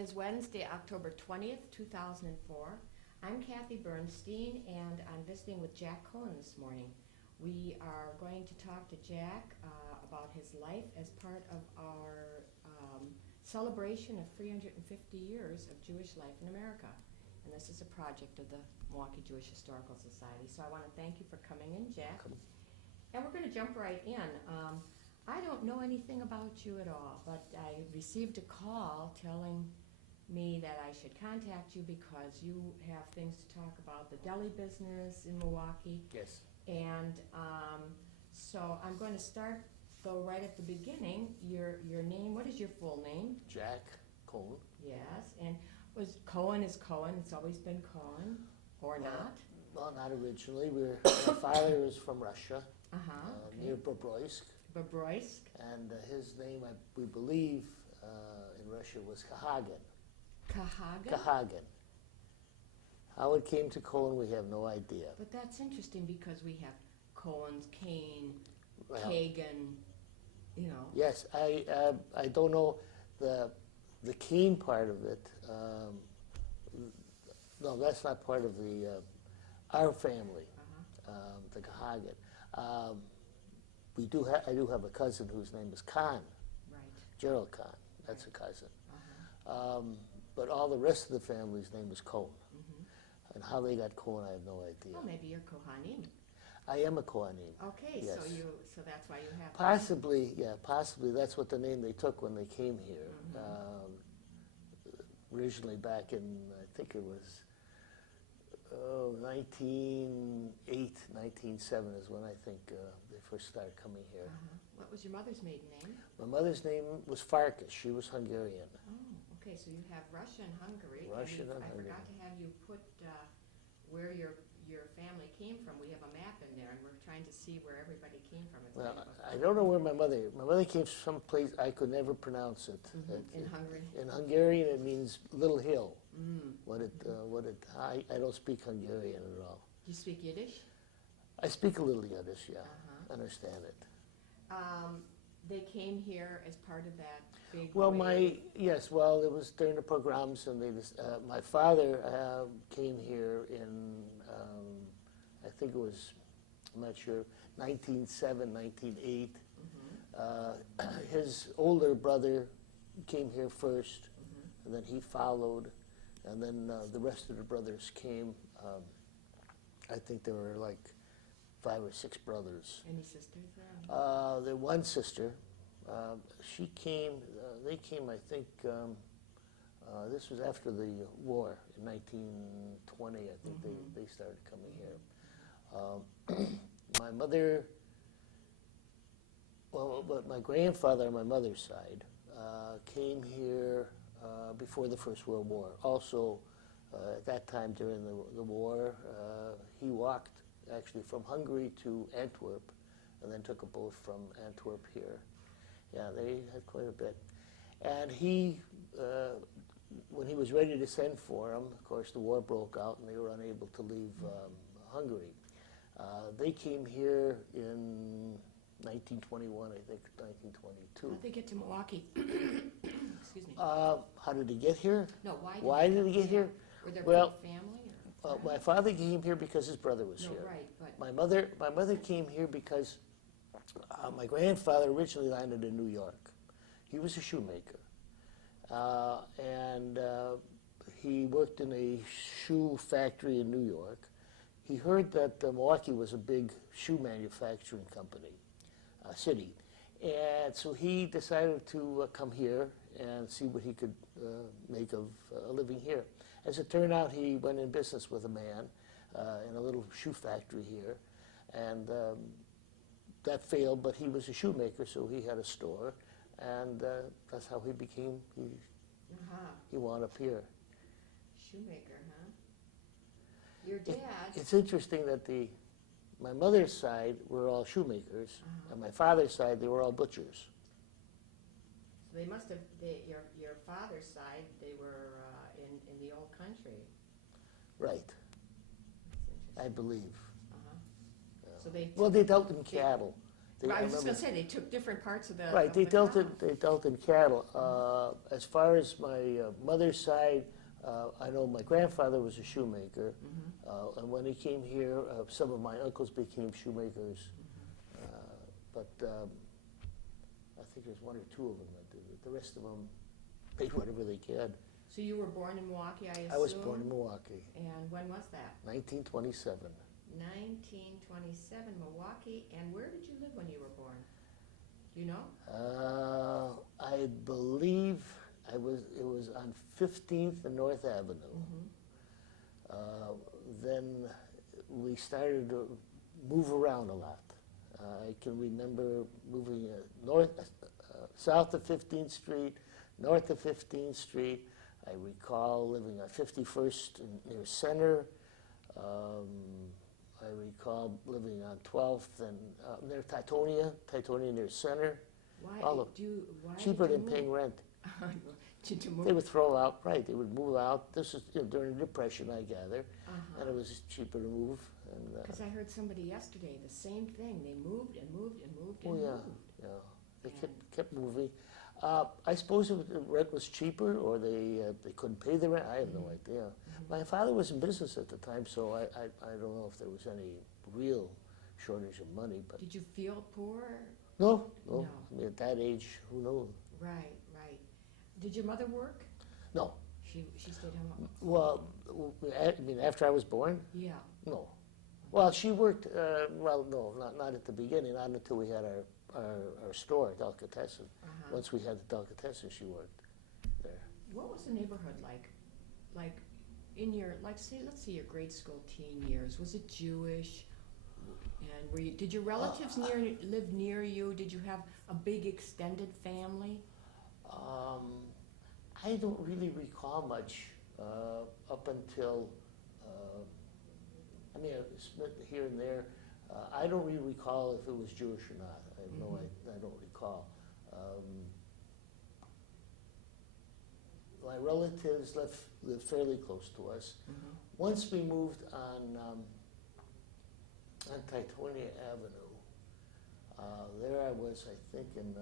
Is Wednesday, October 20th, 2004. I'm Kathy Bernstein, and I'm visiting with Jack Cohen this morning. We are going to talk to Jack about his life as part of our celebration of 350 years of Jewish life in America. And this is a project of the Milwaukee Jewish Historical Society. So I want to thank you for coming in, Jack. And we're going to jump right in. I don't know anything about you at all, but I received a call telling me that I should contact you because you have things to talk about the deli business in Milwaukee. Yes. And so I'm going to start, though, right at the beginning. Your name, what is your full name? Jack Cohen. Yes, and was Cohen is Cohen. It's always been Cohen, or not? Well, not originally. My father is from Russia, Okay. near Bobroisk. Bobroisk. And his name, we believe, in Russia was Kahagan. Kahagan? Kahagan. How it came to Cohen, we have no idea. But that's interesting because we have Cohen's, Kane, Well, Kagan, you know. Yes, I don't know the Kane part of it. No, that's not part of our family, the Kahagan. I do have a cousin whose name is Khan, Right. Gerald Khan. That's a cousin. But all the rest of the family's name is Cohen. And how they got Cohen, I have no idea. Well, maybe you're Kohanim. I am a Kohanim. Okay, Yes. so that's why you have Possibly that's what the name they took when they came here. Originally back in, I think it was 1908, 1907 is when I think they first started coming here. What was your mother's maiden name? My mother's name was Farkas. She was Hungarian. Oh, okay, so you have Russia and Hungary. Russia and I Hungary. forgot to have you put where your family came from. We have a map in there, and we're trying to see where everybody came from. It's Well, kind of I don't know where my mother came from some place I could never pronounce it. in Hungary. In Hungarian, it means little hill. I don't speak Hungarian at all. Do you speak Yiddish? I speak a little Yiddish, yeah. Understand it. They came here as part of that big Well, wave. it was during the pogroms, and my father came here in, I think it was, I'm not sure, 1907, 1908. His older brother came here first, and then he followed, and then the rest of the brothers came. I think there were like 5 or 6 brothers. Any sisters there? The one sister, she came, they came, I think, this was after the war in 1920, I think they started coming here. My mother, but my grandfather on my mother's side came here before the First World War. Also, at that time during the war, he walked actually from Hungary to Antwerp, and then took a boat from Antwerp here. Yeah, they had quite a bit. And he, when he was ready to send for him, of course the war broke out and they were unable to leave Hungary. They came here in 1921, I think, 1922. How'd they get to Milwaukee? Excuse me. How did he get here? No, Why did he get here? Were there Well, big family? my father came here because his brother was here. Right, but My mother came here because my grandfather originally landed in New York. He was a shoemaker, and he worked in a shoe factory in New York. He heard that Milwaukee was a big shoe manufacturing city, and so he decided to come here and see what he could make of a living here. As it turned out, he went in business with a man in a little shoe factory here, and that failed, but he was a shoemaker, so he had a store, and that's how he became, he wound up here. Shoemaker, huh? Your dad... It's interesting that my mother's side were all shoemakers, and my father's side, they were all butchers. So they must have, your father's side, they were in the old country. Right, That's interesting. I believe. So they Well, they dealt in cattle. I was just remember- going to say, they took different parts of the Right, of they the dealt cow. in cattle. As far as my mother's side, I know my grandfather was a shoemaker, and when he came here, some of my uncles became shoemakers. But I think there's one or two of them that did it. The rest of them paid whatever they could. So you were born in Milwaukee, I assume? I was born in Milwaukee, And when was that? 1927. 1927, Milwaukee. And where did you live when you were born? Do you know? I believe it was on 15th and North Avenue. Then we started to move around a lot. I can remember moving south of 15th Street, north of 15th Street. I recall living on 51st near Center. I recall living on 12th and near Titonia near Center. Why All of- do you, why Cheaper did you than move? paying rent. Did you move? They would throw out, right, they would move out. This is during the Depression, I gather, and it was just cheaper to move. Because I heard somebody yesterday, the same thing. They moved and moved and moved and Oh, yeah, moved. yeah. They And- kept moving. I suppose the rent was cheaper, or they couldn't pay the rent. I have no idea. My father was in business at the time, so I don't know if there was any real shortage of money. But Did you feel poor? no. No. I mean, at that age, who knows? Right, right. Did your mother work? No. She stayed home? Well, I mean, after I was born, Yeah. no. Well, she worked. Well, no, not at the beginning. Not until we had our store, Delicatessen. Once we had the Delicatessen, she worked there. What was the neighborhood like? Like in your, let's say your grade school teen years, was it Jewish? And did your relatives live near you? Did you have a big extended family? I don't really recall much up until. I mean, I spent here and there. I don't really recall if it was Jewish or not. I have no, I don't recall. My relatives lived fairly close to us. Once we moved on Titonia Avenue, there I was, I think, in,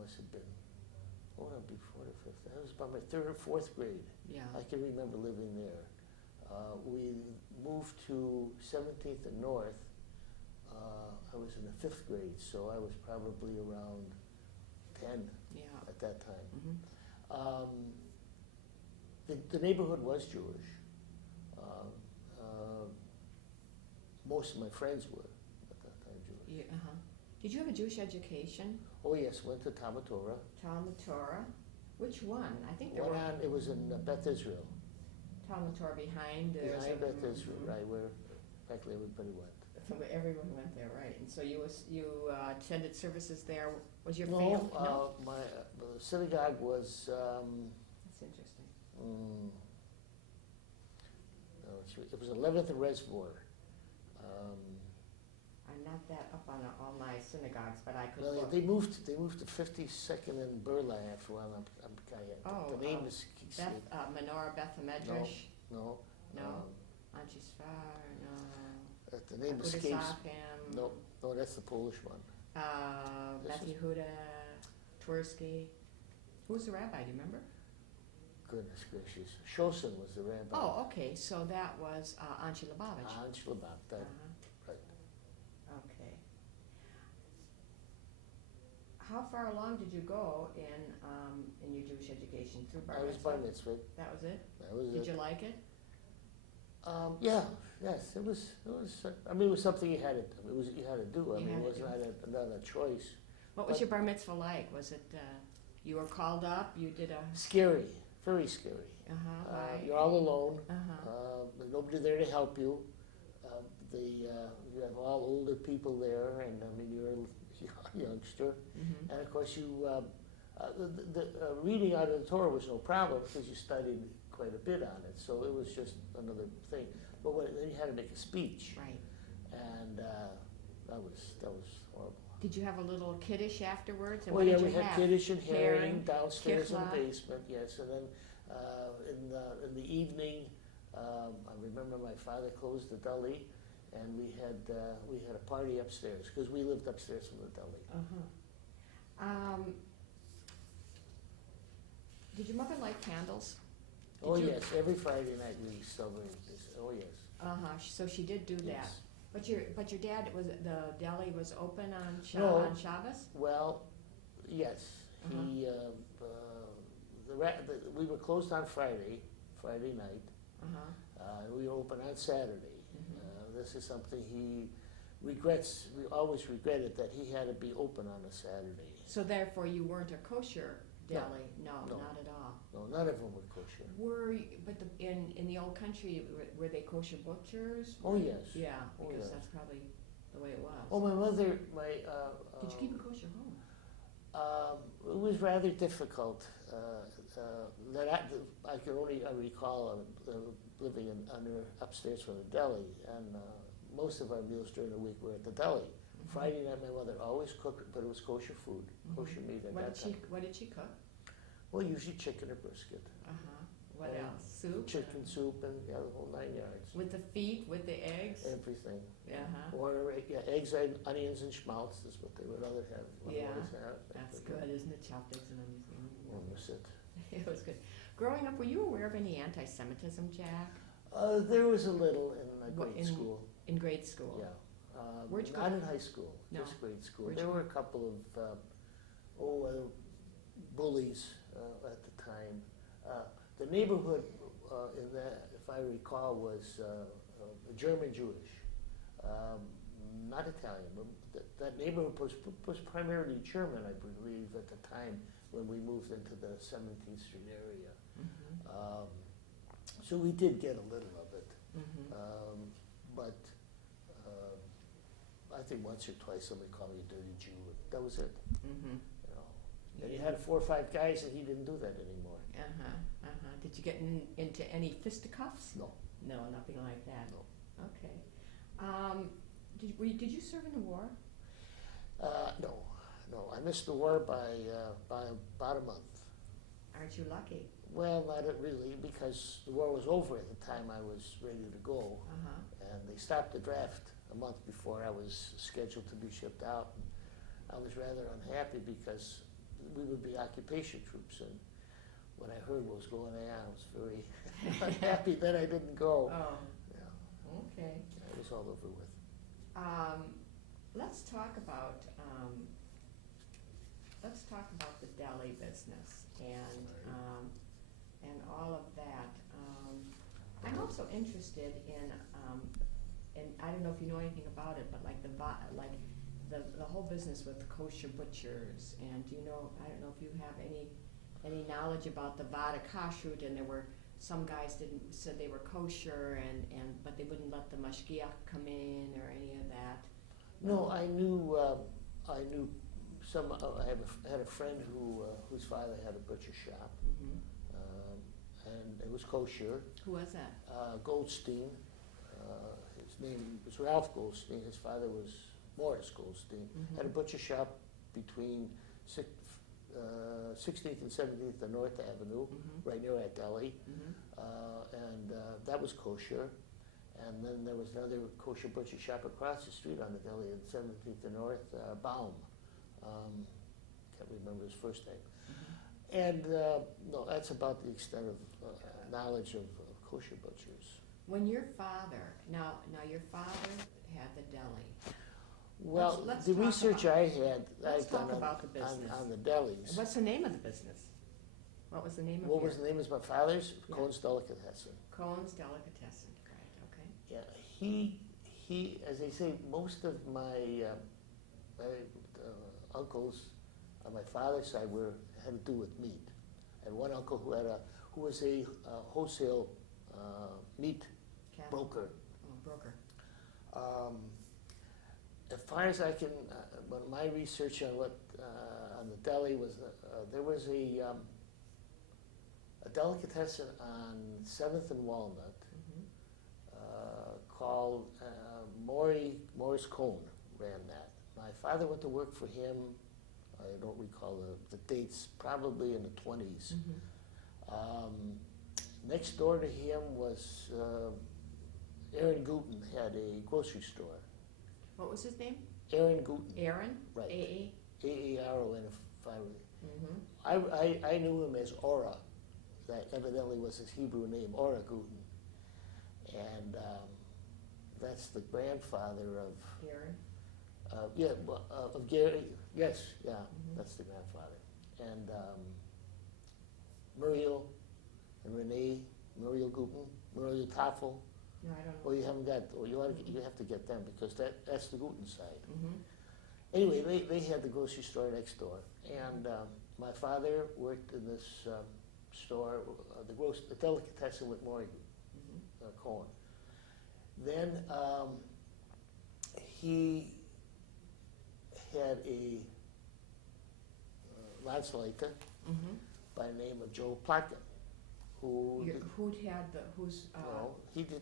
must have been, before the fifth. That was about my third or fourth grade. Yeah. I can remember living there. We moved to 17th and North. I was in the fifth grade, so I was probably around 10 at that time. The neighborhood was Jewish. Most of my friends were at that time Jewish. Yeah, Did you have a Jewish education? Oh yes, went to Talmud Torah. Talmud Torah? Which one? I think there were It was in Beth Israel. Talmud Torah behind. Behind Beth Israel, right, where practically everybody went. Everyone went there, right? And so you attended services there. Was your No, family? my synagogue was. That's interesting. No, it was 11th and Reservoir. I'm not that up on all my synagogues, but I could Well, look. they moved to 52nd and Burleigh after a while. The name is Menorah Beth Medrash. no. No. Anchi Sfar, no. The name Agudas escapes. Achim, No, that's the Polish one. Beth Yehuda, Twersky. Who was the rabbi? Do you remember? Goodness gracious, Shoson was the rabbi. Oh, okay. So that was Anchi Lubavitch. Anshelabat, that right. Okay. How far along did you go in your Jewish education through bar I was mitzvah? bar mitzvah. That was it. That was Did it. you like it? Yes, it was. I mean, it was something you had to. You had to do. I You mean, had it was to not a choice. What was But- your bar mitzvah like? Was it you were called up? You did a Scary, very scary. right. You're all alone. Uh-huh. Nobody there to help you. You have all older people there, and I mean you're a youngster, and of course the reading out of the Torah was no problem because you studied quite a bit on it, so it was just another thing. But then you had to make a speech, Right. and that was horrible. Did you have a little kiddush afterwards? And Well, what yeah, did we you had have? kiddush and herring Herring, downstairs in kifla. the basement, yes, and then in the evening, I remember my father closed the deli, and we had a party upstairs because we lived upstairs from the deli. Did your mother light candles? Oh you- yes, every Friday night we celebrated this. Oh yes. So she did do that. Yes. But your dad the deli was open on No. on Shabbos? Well, yes. Uh-huh. We were closed on Friday night. We were open on Saturday. This is something he regrets. We always regretted that he had to be open on a Saturday. So therefore, you weren't a kosher No. deli? No, No. not at all. No, none of them were kosher. In the old country, were they kosher butchers? Oh yes. Yeah, Oh, because yeah. that's probably the way it was. Oh, my mother, Did you keep a kosher home? It was rather difficult. I can only recall living upstairs from the deli, and most of our meals during the week were at the deli. Friday night, my mother always cooked, but it was kosher food, kosher meat at that time. What did she cook? Well, usually chicken or brisket. What And else? Soup? Chicken soup and the whole 9 yards. With the feet, with the eggs? Everything. Uh-huh. Or eggs, onions, and schmaltz is what they would rather have. Yeah, always have. That's good, isn't it? Chopped eggs and onions. We'll miss it. It was good. Growing up, were you aware of any anti-Semitism, Jack? There was a little in What, grade school. In grade school? Yeah. Where'd you go Not to- in high school, No. just grade school. Where'd you There go? were a couple of bullies at the time. The neighborhood in that, if I recall, was German Jewish, not Italian. But that neighborhood was primarily German, I believe, at the time when we moved into the 17th Street area. So we did get a little of it. But I think once or twice somebody called me a dirty Jew. That was it. You know. And you had 4 or 5 guys, and he didn't do that anymore. Did you get into any fisticuffs? No. No, nothing like that. No. Okay. Did you serve in the war? No. I missed the war by about a month. Aren't you lucky? Well, not really, because the war was over at the time I was ready to go, and they stopped the draft a month before I was scheduled to be shipped out. And I was rather unhappy because we would be occupation troops, and when I heard what was going on, I was very unhappy that I didn't go. Oh, Yeah, okay. it was all over with. Let's talk about the deli business and all of that. I'm also interested in I don't know if you know anything about it, but like the whole business with kosher butchers. And do you know? I don't know if you have any knowledge about the vada kashrut. And there were some guys said they were kosher, but they wouldn't let the mashgiach come in or any of that. No, I knew some. I had a friend whose father had a butcher shop, and it was kosher. Who was that? Goldstein. His name was Ralph Goldstein. His father was Morris Goldstein. Had a butcher shop between 16th and 17th and North Avenue, right near that deli, and that was kosher. And then there was another kosher butcher shop across the street on the deli at 17th and North, Baum. Can't remember his first name. And no, that's about the extent of knowledge of kosher butchers. When your father, now your father had the deli. Well, Let's the talk research about- I had let's I've done talk about the business. on the delis. What's the name of the business? What was the name of What your? was the name of my father's? Yeah. Cohen's Delicatessen. Cohen's Delicatessen, right, okay. Yeah, he, as they say, most of my uncles on my father's side had to do with meat. And one uncle who was a wholesale meat Cattle. broker. Oh, broker. As far as I can, my research on on the deli was, there was a delicatessen on 7th and Walnut called Morris Cohen ran that. My father went to work for him. I don't recall the dates, probably in the 20s. Next door to him was Aaron Gooten had a grocery store. What was his name? Aaron Gooten. Aaron? Right. A-A? A-A-R-O-N, if I were. Mm-hmm. I knew him as Ora. That evidently was his Hebrew name, Ora Gooten. And that's the grandfather of, Aaron? of Gary. Yes, yeah, that's the grandfather. And Muriel and Renee, Muriel Gooten, Muriel Toffel. No, I don't know. Well, you haven't got, or you have to get them because that's the Gooten side. Mm-hmm. Anyway, they had the grocery store next door, and my father worked in this store, the delicatessen with Maury Cohen. Then he had a Landsleiter by the name of Joe Plotkin, who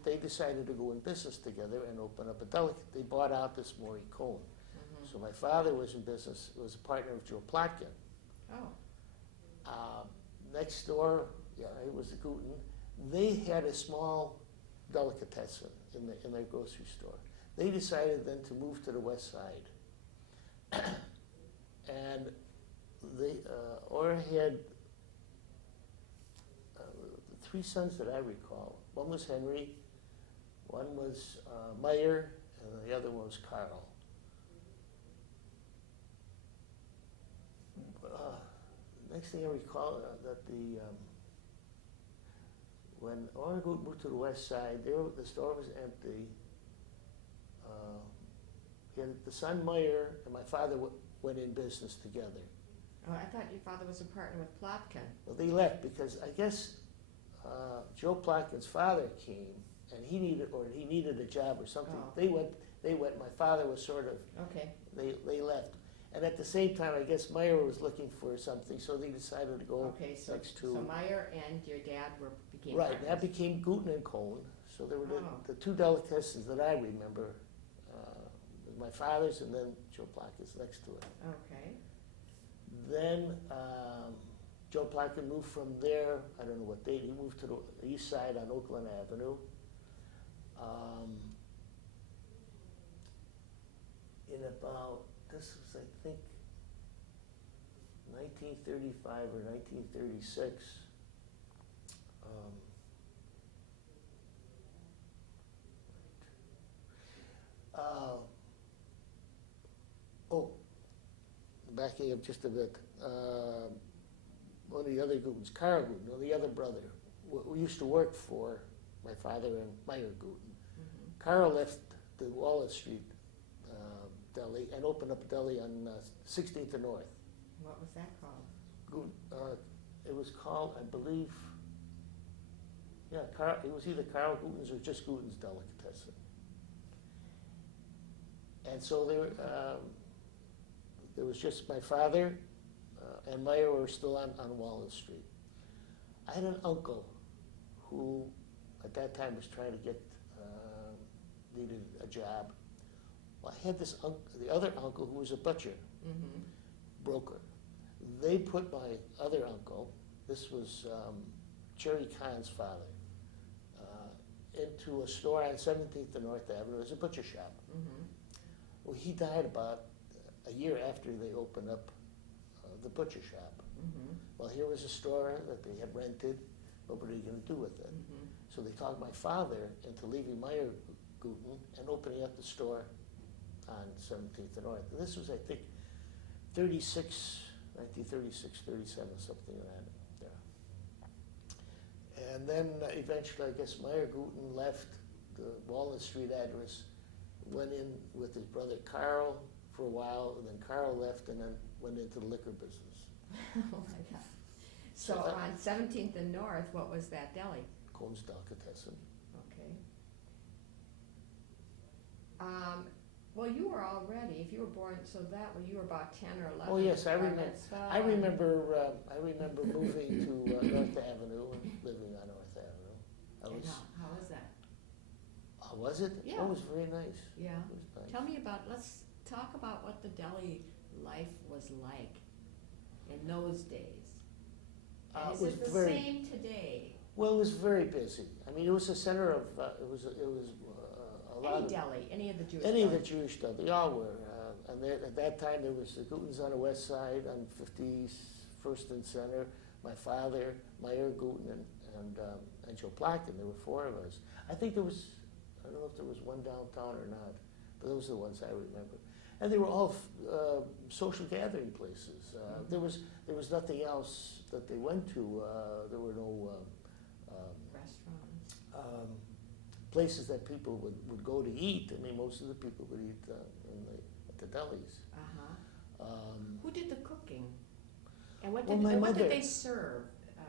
they decided to go in business together and open up a delicate. They bought out this Maury Cohen. So my father was in business, was a partner of Joe Plotkin. Oh. Next door, it was the Gooten. They had a small delicatessen in their grocery store. They decided then to move to the west side. And they, Ora had three sons that I recall. One was Henry, one was Meyer, and the other one was Carl. Next thing I recall that when Ora moved to the west side, the store was empty. He had the son Meyer and my father went in business together. Oh, I thought your father was a partner with Plotkin. Well, they left because I guess Joe Plotkin's father came and he needed a job or something. Oh. They went. My father was sort of. Okay. They left. And at the same time, I guess Meyer was looking for something, so they decided to go next to. So Meyer and your dad became right. partners. That became Gooten and Cohen. So there were Oh. the two delicatessens that I remember. My father's and then Joe Plotkin's next to it. Okay. Then Joe Plotkin moved from there. I don't know what date. He moved to the east side on Oakland Avenue. In about, this was, I think, 1935 or 1936. Backing up just a bit. One of the other Gootens, Carl Gooten, the other brother, who used to work for my father and Meyer Gooten. Carl left the Wallace Street deli and opened up a deli on 16th and North. What was that called? It was called, I believe, it was either Carl Gooten's or just Gooten's Delicatessen. And so there was just my father and Meyer were still on Wallace Street. I had an uncle who at that time was trying to get, needed a job. Well, I had this the other uncle who was a butcher, broker. They put my other uncle, this was Cherry Khan's father, into a store on 17th and North Avenue as a butcher shop. Well, he died about a year after they opened up the butcher shop. Well, here was a store that they had rented. What were they going to do with it? So they talked my father into leaving Meyer Gooten and opening up the store on 17th and North. And this was, I think, 1936, 37, something like that. Yeah. And then eventually, I guess Meyer Gooten left the Walnut Street address, went in with his brother Carl for a while, and then Carl left and then went into the liquor business. Oh my God. So on 17th and North, what was that deli? Cohen's Delicatessen. Okay. Well, you were already, if you were born, so that when you were about 10 or 11. Oh yes, I remember. I remember moving to North Avenue and living on North Avenue. How was that? Was it? Yeah. Oh, it was very nice. Yeah. It was nice. Tell me let's talk about what the deli life was like in those days. And is it the same today? Well, it was very busy. I mean, it was a center of, it was a lot Any of deli, any of the Jewish any of the delis. Jewish stuff. They all were. And at that time, there was the Gutens on the west side on 51st and Center. My father, Meyer Guten, and Joe Placken. There were four of us. I think there was, I don't know if there was one downtown or not, but those are the ones I remember. And they were all social gathering places. There was nothing else that they went to. There were no Restaurants. places that people would go to eat. I mean, most of the people would eat at the delis. Uh-huh. Who did the cooking? And what Well, did, my and what did mother- they serve?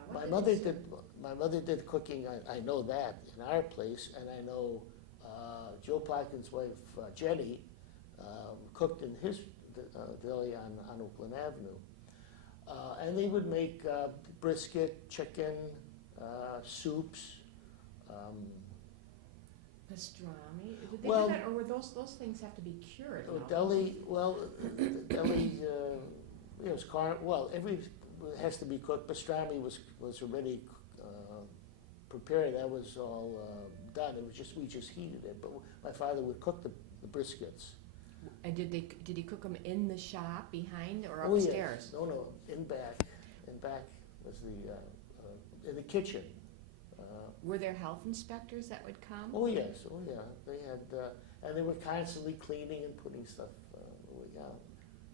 What My did mother they serve? my mother did cooking. I know that in our place, and I know Joe Plotkin's wife Jenny cooked in his deli on Oakland Avenue, and they would make brisket, chicken, soups. Pastrami? Did they Well- do that, or were those things have to be cured? no? Deli, well, the deli, it was every has to be cooked. Pastrami was already prepared. That was all done. It was just we just heated it. But my father would cook the briskets. And did he cook them in the shop behind or Oh, yes. upstairs? No, in back. In back was in the kitchen. Were there health inspectors that would come? Oh yes, oh yeah. They had, and they were constantly cleaning and putting stuff away out.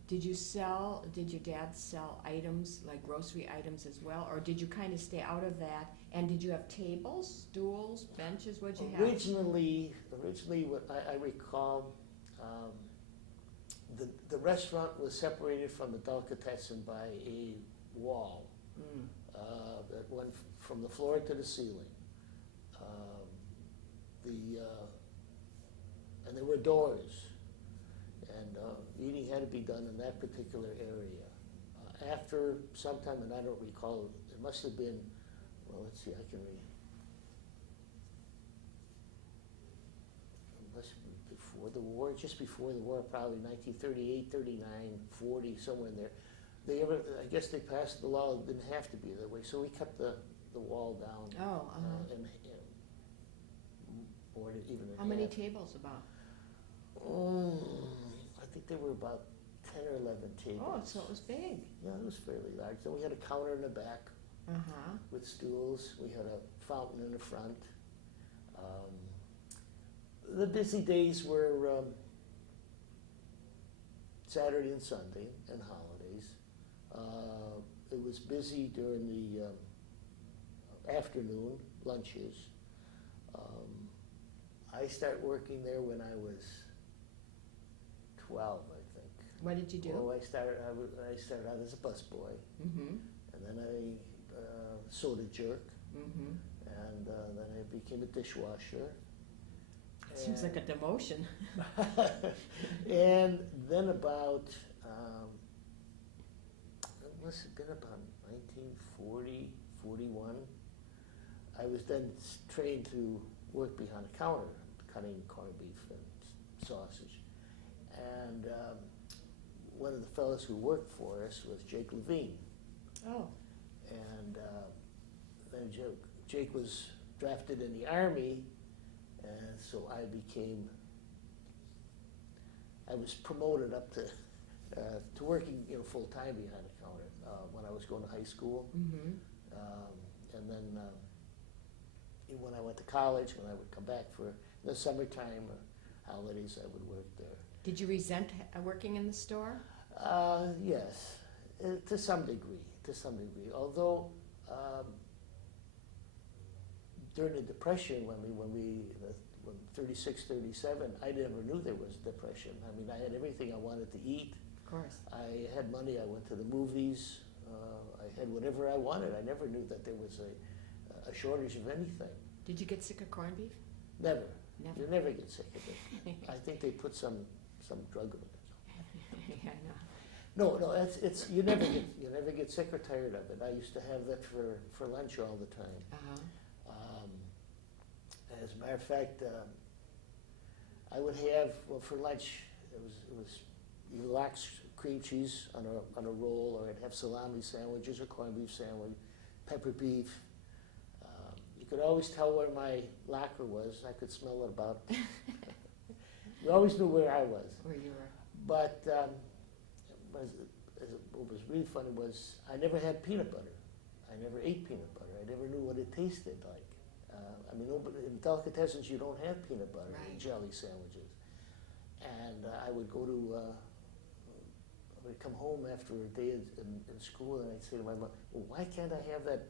Did your dad sell items, like grocery items as well? Or did you kind of stay out of that? And did you have tables, stools, benches? What'd you have? Originally, what I recall, the restaurant was separated from the delicatessen by a wall Mm. that went from the floor to the ceiling. And there were doors, and eating had to be done in that particular area. After some time, and I don't recall, it must have been, well, let's see, I can read. It must have been before the war, just before the war, probably 1938, 39, 40, somewhere in there. I guess they passed the law, it didn't have to be that way, so we kept the wall down. Oh, And or even in how many half. tables about? I think there were about 10 or 11 tables. Oh, so it was big. Yeah, it was fairly large. Then we had a counter in the back Uh-huh. with stools. We had a fountain in the front. The busy days were Saturday and Sunday and holidays. It was busy during the afternoon lunches. I started working there when I was 12, I think. What did you do? Well, I started out as a busboy, Mm-hmm. and then I soda jerk, Mm-hmm. and then I became a dishwasher. Seems like a demotion. And then about, it must have been about 1940, 41, I was then trained to work behind a counter, cutting corned beef and sausage. And one of the fellows who worked for us was Jake Levine. Oh. And then Jake was drafted in the Army, and so I was promoted up to working, full time behind the counter when I was going to high school, Mm-hmm. and then when I went to college, when I would come back for the summertime or holidays, I would work there. Did you resent working in the store? Yes, to some degree. Although during the Depression, when 36, 37, I never knew there was a depression. I mean, I had everything I wanted to eat. Of course. I had money. I went to the movies. I had whatever I wanted. I never knew that there was a shortage of anything. Did you get sick of corned beef? Never. Never. You never get sick of it. I think they put some drug in it. Yeah, I know. No, it's you never get sick or tired of it. I used to have that for lunch all the time. Uh-huh. As a matter of fact, I would have for lunch. It was either lox cream cheese on a roll, or I'd have salami sandwiches or corned beef sandwich, pepper beef. You could always tell where my locker was. I could smell it about We always knew where I was. Where you were. But what was really funny was I never had peanut butter. I never ate peanut butter. I never knew what it tasted like. I mean, in delicatessens you don't have peanut butter in Right. jelly sandwiches. And I would go to, I would come home after a day in school and I'd say to my mom, well, why can't I have that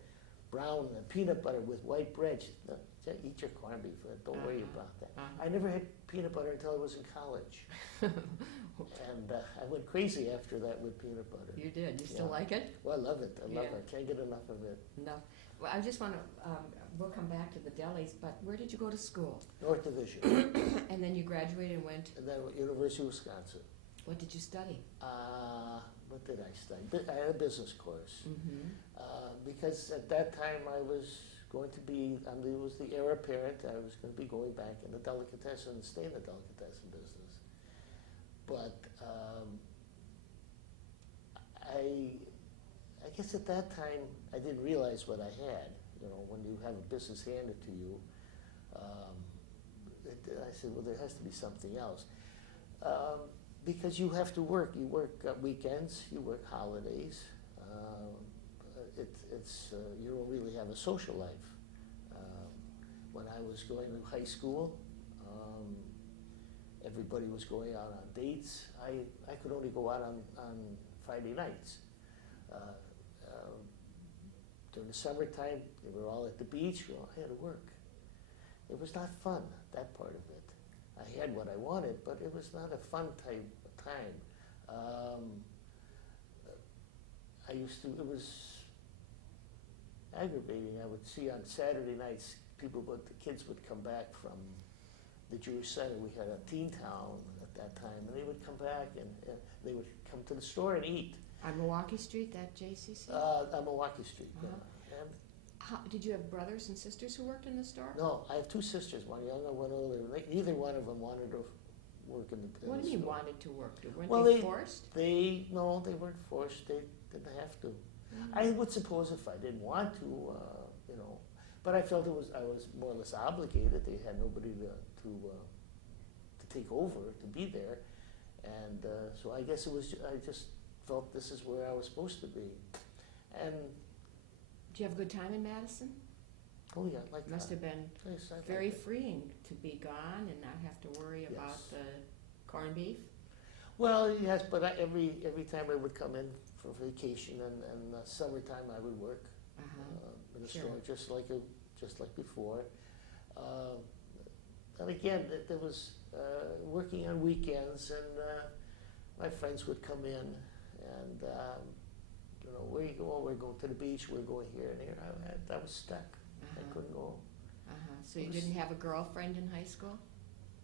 brown peanut butter with white bread? She said, no, eat your corned beef. Don't worry about that. I never had peanut butter until I was in college. And I went crazy after that with peanut butter. You did. You still Yeah. like it? Well, I love it. I love Yeah. it. I can't get enough of it. No. Well, I just want to, we'll come back to the delis, but where did you go to school? North Division. And then you graduated and went, And then University of Wisconsin. what did you study? What did I study? I had a business course. Mm-hmm. Because at that time I was going to be, it was the heir apparent, I was going to be going back in the delicatessen and stay in the delicatessen business. But I guess at that time I didn't realize what I had. You know, when you have a business handed to you, I said, well, there has to be something else. Because you have to work. You work weekends, you work holidays. You don't really have a social life. When I was going to high school, everybody was going out on dates. I could only go out on Friday nights. During the summertime, they were all at the beach. Well, I had to work. It was not fun, that part of it. I had what I wanted, but it was not a fun type of time. It was aggravating. I would see on Saturday nights, the kids would come back from the Jewish Center. We had a teen town at that time, and they would come back and they would come to the store and eat. On Milwaukee Street, that JCC? On Milwaukee Street, yeah. And Did you have brothers and sisters who worked in the store? no, I have two sisters, one younger, one older. Neither one of them wanted to work in the What do you mean store. wanted to work? Weren't Well, they forced? No, they weren't forced. They didn't have to. I would suppose if I didn't want to, but I felt I was more or less obligated. They had nobody to take over, to be there, and so I guess I just felt this is where I was supposed to be, and. Did you have a good time in Madison? Oh yeah, like Must that. have been Yes, I very liked it. freeing to be gone and not have to worry about Yes. the corned beef. Well, yes, but every time I would come in for vacation and summertime I would work in the Sure. store just like before. And again, there was working on weekends, and my friends would come in, and where you go? We're going to the beach. We're going here and here. I was stuck. I couldn't go. So you didn't have a girlfriend in high school?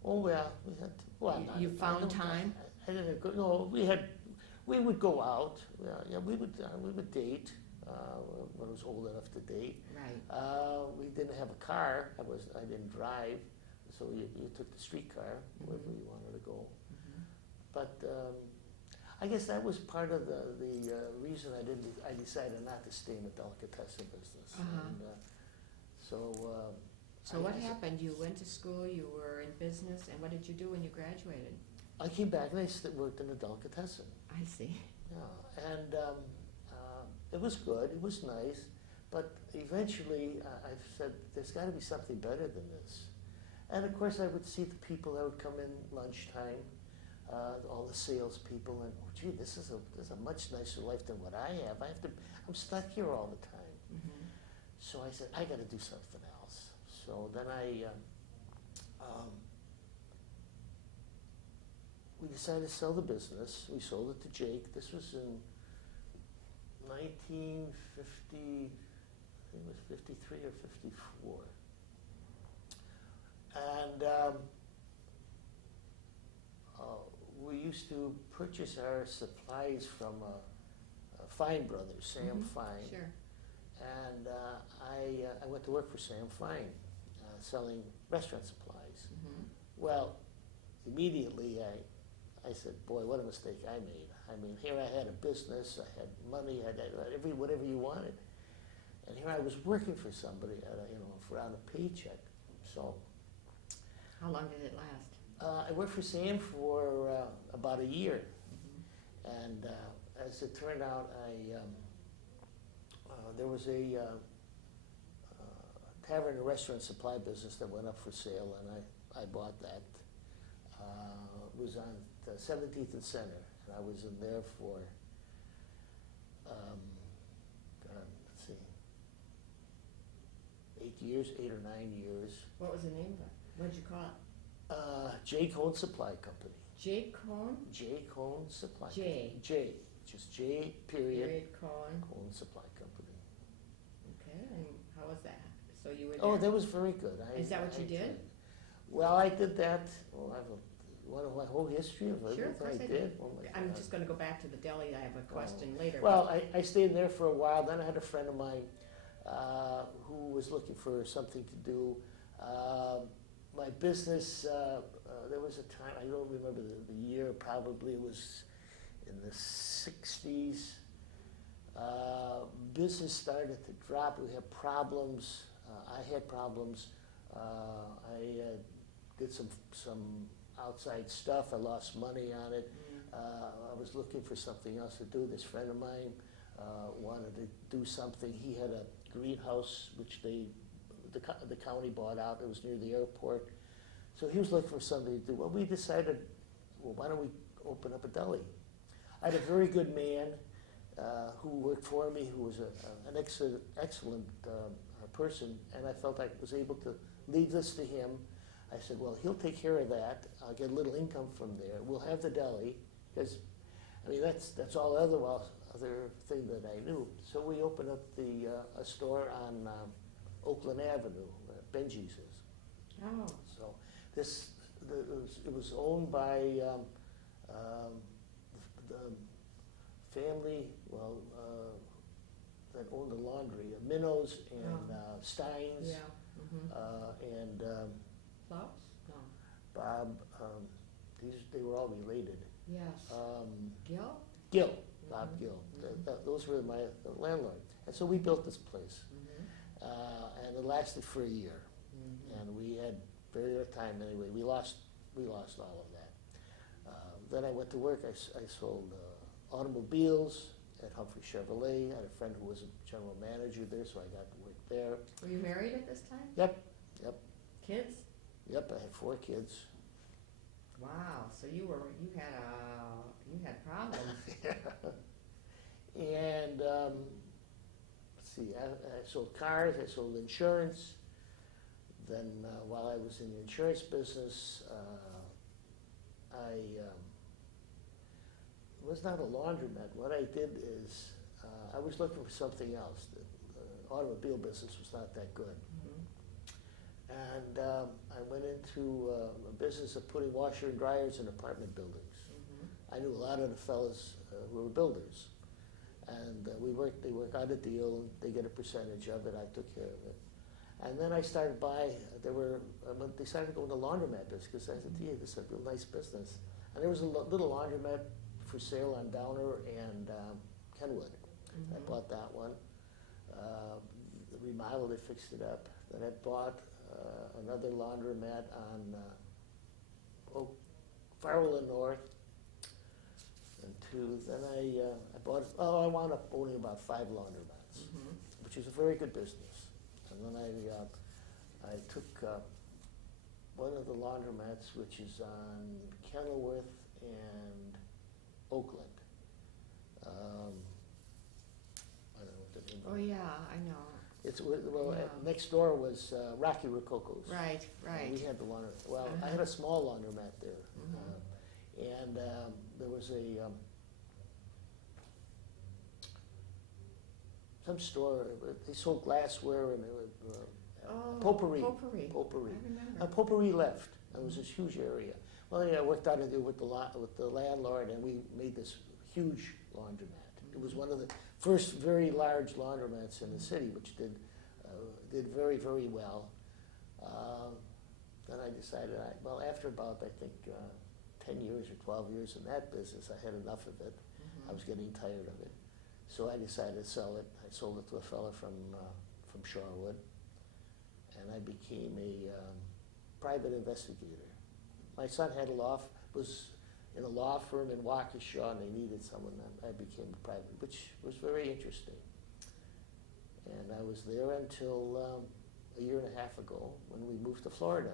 Oh well, we had. Well, You found time? I didn't go. No, we would go out. Yeah, we would date when I was old enough to date. Right. We didn't have a car. I didn't drive, so you took the streetcar wherever you wanted to go. But I guess that was part of the reason I decided not to stay in the delicatessen business. And, So what happened? You went to school, you were in business, and what did you do when you graduated? I came back and I worked in the delicatessen. I see. Yeah, and it was good. It was nice, but eventually I said, "There's got to be something better than this." And of course, I would see the people that would come in lunchtime, all the salespeople, and oh, gee, this is a much nicer life than what I have. I'm stuck here all the time. So I said, I got to do something else. So then we decided to sell the business. We sold it to Jake. This was in 1950, I think it was 53 or 54. And we used to purchase our supplies from Fine Brothers, Sam Fine. Sure. And I went to work for Sam Fine, selling restaurant supplies. Well, immediately I said, boy, what a mistake I made. I mean, here I had a business, I had money, I had whatever you wanted. And here I was working for somebody, on a paycheck. So, How long did it last? I worked for Sam for about a year, and as it turned out, there was a tavern and restaurant supply business that went up for sale, and I bought that. It was on the 17th and Center, and I was in there for, let's see, 8 or 9 years. What was the name of it? What did you call it? J. Cohen Supply Company. J. Cohen? J. Cohen Supply J. Company. J. Just J. Period. Cohen. Cohen Supply Company. Okay, and how was that? So you were there? Oh, that was very good. Is that what you did? Well, I did that. Well, I have my whole history of Sure, of everything course I I did. do. Oh my I'm God. just going to go back to the deli. I have a question later. Well, I stayed there for a while. Then I had a friend of mine who was looking for something to do. My business, there was a time, I don't remember the year, probably it was in the 60s. Business started to drop. We had problems. I had problems. I did some outside stuff. I lost money on it. I was looking for something else to do. This friend of mine wanted to do something. He had a greenhouse which the county bought out. It was near the airport. So he was looking for something to do. Well, we decided, well, why don't we open up a deli? I had a very good man who worked for me, who was an excellent person, and I felt I was able to leave this to him. I said, well, he'll take care of that. I'll get a little income from there. We'll have the deli, because, I mean, that's all other thing that I knew. So we opened up a store on Oakland Avenue, where Benji's is. Oh. So it was owned by the family, that owned the laundry, Minnows and Steins. Yeah. Mm-hmm. And Klaus? No. Bob, they were all related. Yes. Gil? Gil, Bob Mhm. Gil. Mhm. Those were the landlord. And so we built this place. Mm-hmm. And it lasted for a year. Mm-hmm. And we had very little time anyway. We lost all of that. Then I went to work. I sold automobiles at Humphrey Chevrolet. I had a friend who was a general manager there, so I got to work there. Were you married at this time? Yep. Kids? Yep, I had 4 kids. Wow. So you had problems. And let's see, I sold cars, I sold insurance. Then while I was in the insurance business, I was not a laundromat. What I did is I was looking for something else. The automobile business was not that good. Mm-hmm. And I went into a business of putting washer and dryers in apartment buildings. Mm-hmm. I knew a lot of the fellas who were builders. And they work out a deal, they get a percentage of it, I took care of it. And then I started decided to go into laundromat business, because I said, yeah, this is a real nice business. And there was a little laundromat for sale on Downer and Kenwood. Mm-hmm. I bought that one. Remodeled it, fixed it up. Then I bought another laundromat on Farwell and North. And 2. Then I bought. I wound up owning about 5 laundromats, Mm-hmm. which was a very good business. And then I took one of the laundromats, which is on Kenilworth and Oakland. I don't know what the name. Oh yeah, I know. It's Yeah. next door was Rocky Rococo's. Right. And we had the laundromat. Well, I Uh-huh. had a small laundromat there, Mhm. and there was some store. They sold glassware and potpourri. Potpourri. Potpourri. I remember. Potpourri left. It was this huge area. Well, I worked out a deal with the landlord, and we made this huge laundromat. It was one of the first very large laundromats in the city, which did very, very well. Then I decided, after about, I think, 10 years or 12 years in that business, I had enough of it. Mhm. I was getting tired of it. So I decided to sell it. I sold it to a fellow from Shorewood, and I became a private investigator. my son had was in a law firm in Waukesha, and they needed someone. I became a private, which was very interesting. And I was there until a year and a half ago when we moved to Florida.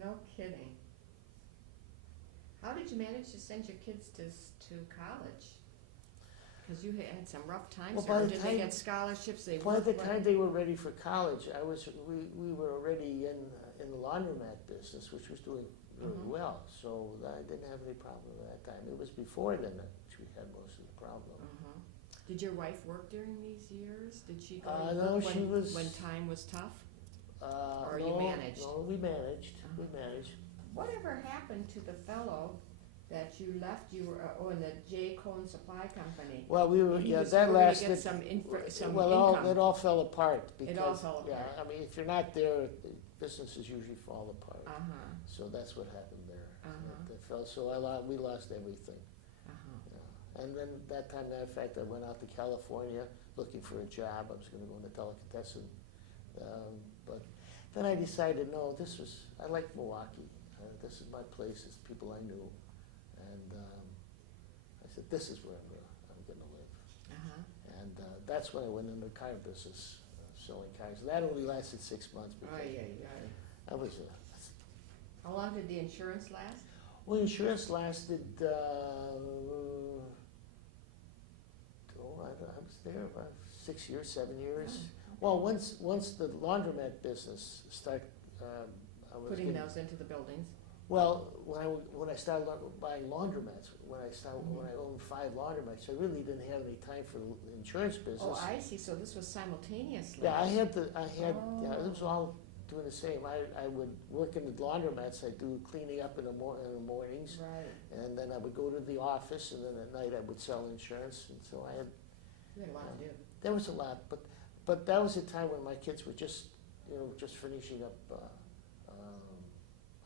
No kidding. How did you manage to send your kids to college? Because you had some rough times Well, there. by the Did they time- get scholarships? By the time they were ready for college, we were already in the laundromat business, which was doing really Mhm. well. So I didn't have any problem at that time. It was before then that we had most of the problem. Uh-huh. Did your wife work during these years? Did she go to No, work she was. when time was tough? Or no, you managed? No, we managed. We Uh-huh. managed. Whatever happened to the fellow that you left? You were in the Cohen Supply Company. Well, we were. He Yeah, was that hoping to lasted. get some well, income. it all fell apart because. It all fell Yeah, apart. I mean, if you're not there, businesses usually fall apart. Uh-huh. So that's what happened there. Uh-huh. It fell. So we lost everything. Uh-huh. Yeah. And then that time, matter of fact, I went out to California looking for a job. I was going to go into delicatessen. But then I decided, no, I like Milwaukee. This is my place, it's people I knew. And I said, this is where I'm going to live. Uh-huh. And that's when I went into the car business, selling cars. That only lasted 6 months. Oh, Because yeah. I was How long did the insurance last? well, insurance lasted, I was there about 6 years, 7 years. Well, once the laundromat business started, I was Putting getting, those into the buildings? well, when I started buying laundromats, when Mhm. I owned 5 laundromats, I really didn't have any time for the insurance business. Oh, I see, so this was simultaneously? Yeah, yeah, it was Oh. all doing the same. I would work in the laundromats, I'd do cleaning up in the mornings, Right, and then I would go to the office, and then at night I would sell insurance, and so you had a lot to do. there was a lot, but that was a time when my kids were just finishing up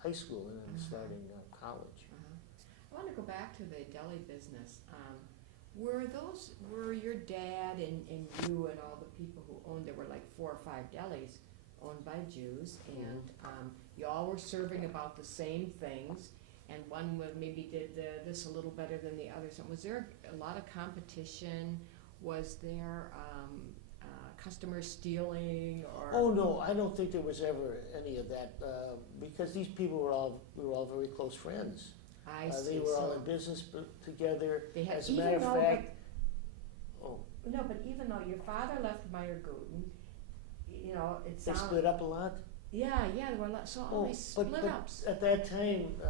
high school and then Mhm. starting college. I want to go back to the deli business. Were your dad and you and all the people who owned, there were like 4 or 5 delis owned by Jews, and you all were serving about the same things, and one maybe did this a little better than the others. And was there a lot of competition? Was there customers stealing or? Oh no, I don't think there was ever any of that because these people we were all very close friends. I see. They were all So in business together. they had, As a even matter of though, fact, oh, but, no, but even though your father left Meyer Guten, it they sounds. split up a lot. Yeah, there were so all these split but ups. at that time,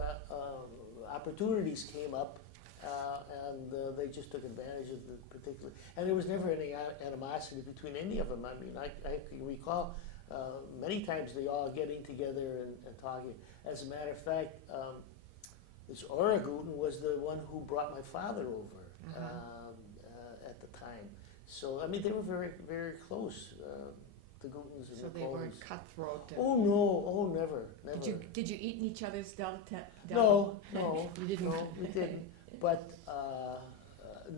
opportunities came up, and they just took advantage of the particular. And there was never any animosity between any of them. I mean, I can recall many times they all getting together and talking. As a matter of fact, this Oregon was the one who brought my father over at the time. So I mean, they were very, very close. The Gutens and So the they weren't Cohens. cutthroat. Oh no! Oh, never, never. Did you eat in each other's No, You didn't. no, we didn't. But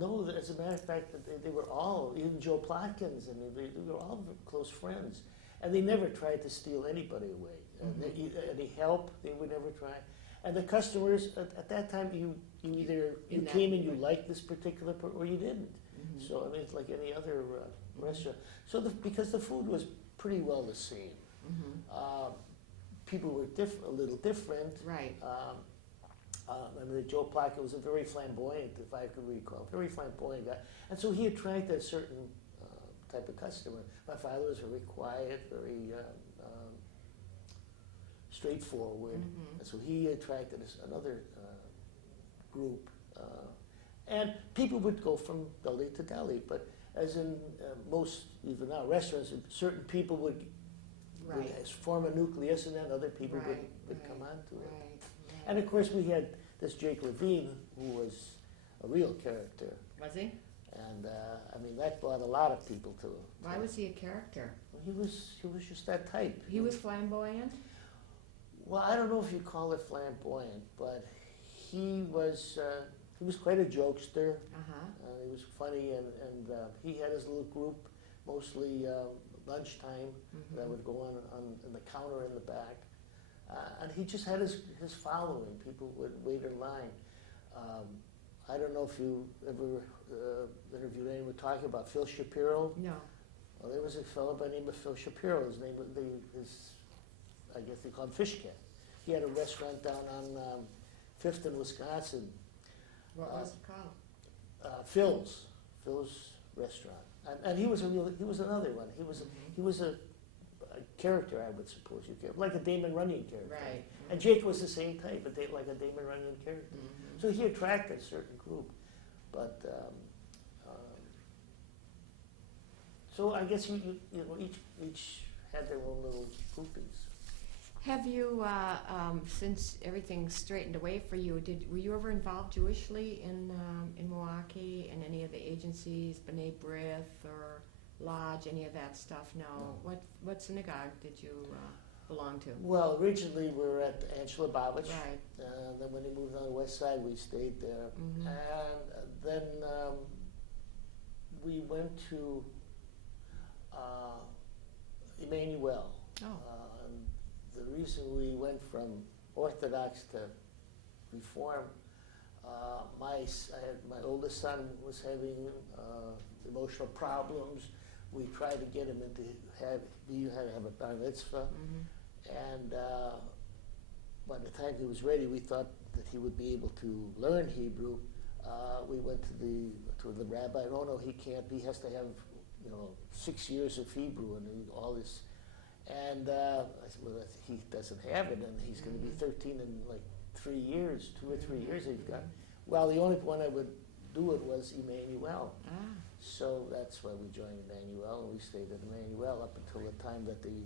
no, as a matter of fact, they were all, even Joe Plotkins, I mean, they were all close friends. And they never tried to steal anybody away. Any help, they would never try. And the customers, at that time, you either came and you liked this particular or you didn't. Mhm. So, I mean, it's like any other restaurant. So, because the food was pretty well the same. Mhm. People were a little different. Right. I mean, Joe Plackett was a very flamboyant, if I could recall, very flamboyant guy. And so he attracted a certain type of customer. My father was very quiet, very straightforward. Mhm. And so he attracted another group. And people would go from deli to deli, but as in most, even now, restaurants, certain people would Right. form a nucleus, and then other people would Right, come on to it. Right. And of course, we had this Jake Levine, who was a real character. Was he? And I mean, that brought a lot of people to. Why was he a character? He was just that type. He was flamboyant. Well, I don't know if you call it flamboyant, but he was quite a jokester. He was funny, and he had his little group, mostly lunchtime, that would go on in the counter in the back. And he just had his following. People would wait in line. I don't know if you ever interviewed anyone talking about Phil Shapiro. No. Well, there was a fellow by the name of Phil Shapiro. His name, I guess they called him Fish Cat. He had a restaurant down on 5th in Wisconsin. What was it called? Phil's restaurant. And he was another one. He was a character, I would suppose you could, like a Damon Runyon character. Right. And Jake was the same type, like a Damon Runyon character. Mm-hmm. So he attracted a certain group. But so I guess you know each had their own little groupings. Have you, since everything's straightened away for you, were you ever involved Jewishly in Milwaukee, in any of the agencies, B'nai B'rith or Lodge, any of that stuff? No. What synagogue did you belong to? Well, originally we were at Angela Bobich. Right. Then when they moved on the west side, we stayed there. Mm-hmm. And then we went to Emmanuel. Oh. And the reason we went from Orthodox to Reform, my oldest son was having emotional problems. We tried to get him he had to have a bar mitzvah. Mm-hmm. And by the time he was ready, we thought that he would be able to learn Hebrew. We went to the rabbi. No, he can't. He has to have 6 years of Hebrew and all this. And I said, well, he doesn't have it, and he's going to be 13 in like 3 years, 2 or 3 years he's got. Well, the only one I would do it was Emmanuel. Ah. So that's why we joined Emmanuel, and we stayed at Emmanuel up until the time that they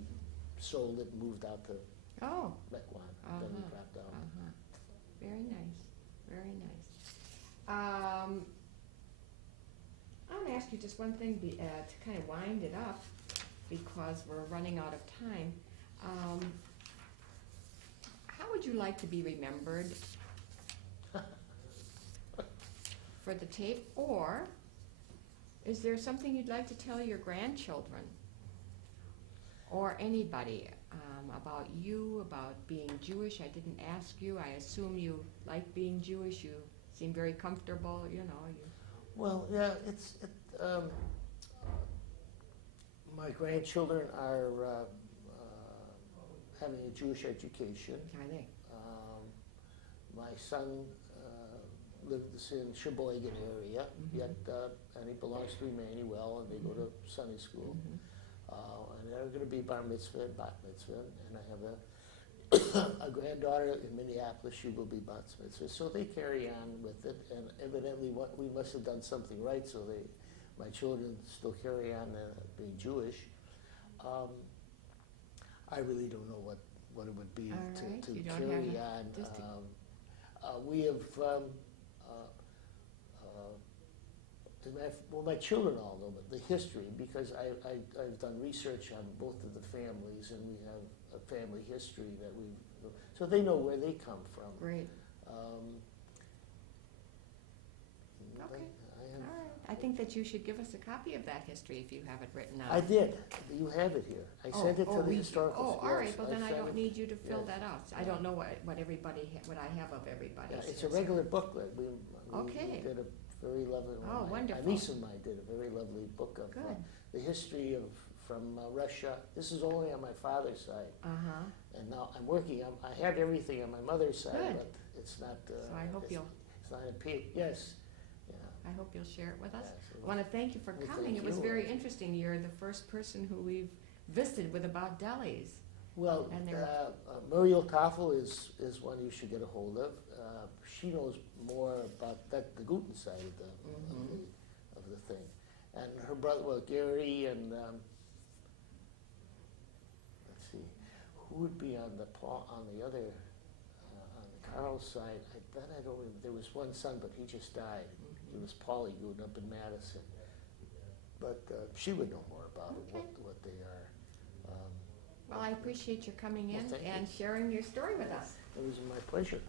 sold it and moved out to Mequon. Then we dropped down. Very nice. Very nice. I'm going to ask you just one thing to kind of wind it up, because we're running out of time. How would you like to be remembered for the tape, or is there something you'd like to tell your grandchildren or anybody about you, about being Jewish? I didn't ask you. I assume you like being Jewish. You seem very comfortable, Well, yeah, my grandchildren are having a Jewish education. Are they? My son lives in Sheboygan area, and he belongs to Emmanuel, and they go to Sunday school. And they're going to be bar mitzvah and bat mitzvah, and I have a granddaughter in Minneapolis. She will be bat mitzvah. So they carry on with it, and evidently we must have done something right, so my children still carry on being Jewish. I really don't know what it would be to carry on. We have, my children all know the history, because I've done research on both of the families, and we have a family history that so they know where they come from. Great. Okay. All right. I think that you should give us a copy of that history if you have it written out. I did. You have it here. I sent it to the historical. Oh, all right. Well, then I don't need you to fill that out. I don't know what I have of everybody. Yeah, it's a regular booklet. We did a very lovely. Oh, wonderful. My niece and I did a very lovely book of the history from Russia. This is only on my father's side. And now I'm working. I have everything on my mother's side, but it's not. So I hope it's not in paper. Yes. I hope you'll share it with us. Absolutely. I want to thank you for coming. It was very interesting. You're the first person who we've visited with about delis. Well, Muriel Toffel is one you should get a hold of. She knows more about the gluten side of the thing. And her brother, Gary, and let's see, who would be on the other, on the Carl side? I don't remember. There was one son, but he just died. He was Paulie Gooden up in Madison. But she would know more about what they are. Well, I appreciate your coming in and sharing your story with us. It was my pleasure.